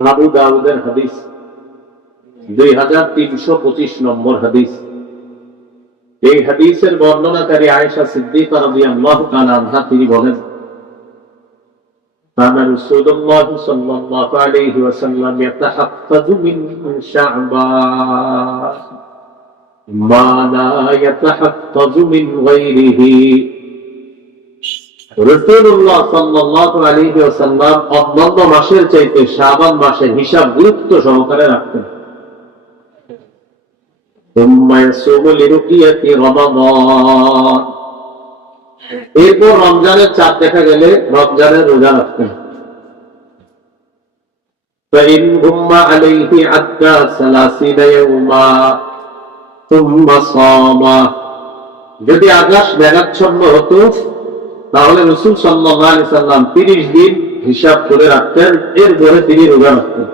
আবু দাউদের হাদিস 2325 নম্বর হাদিস। এই হাদিসের বর্ণনাকারী আয়েশা সিদ্দিকা রাদিয়াল্লাহু তাআলা আনহা তিনি বলেন, কানা রাসূলুল্লাহ সাল্লাল্লাহু আলাইহি ওয়াসাল্লাম ইয়াতাহাফফাযু মিন শা'বান মা লা ইয়াতাহাফফাযু মিন গায়রিহি। রাসূলুল্লাহ সাল্লাল্লাহু আলাইহি ওয়াসাল্লাম অন্যান্য মাসের চাইতে শাবান মাসের হিসাব গুরুত্ব সহকারে রাখতেন। এরপর রমজানের চাঁদ দেখা গেলে রমজানের রোজা রাখতেন। যদি আকাশ মেঘাচ্ছন্ন হতো তাহলে রাসূল সাল্লাল্লাহু আলাইহি ওয়াসাল্লাম 30 দিন হিসাব করে রাখতেন, এরপরে তিনি রোজা রাখতেন।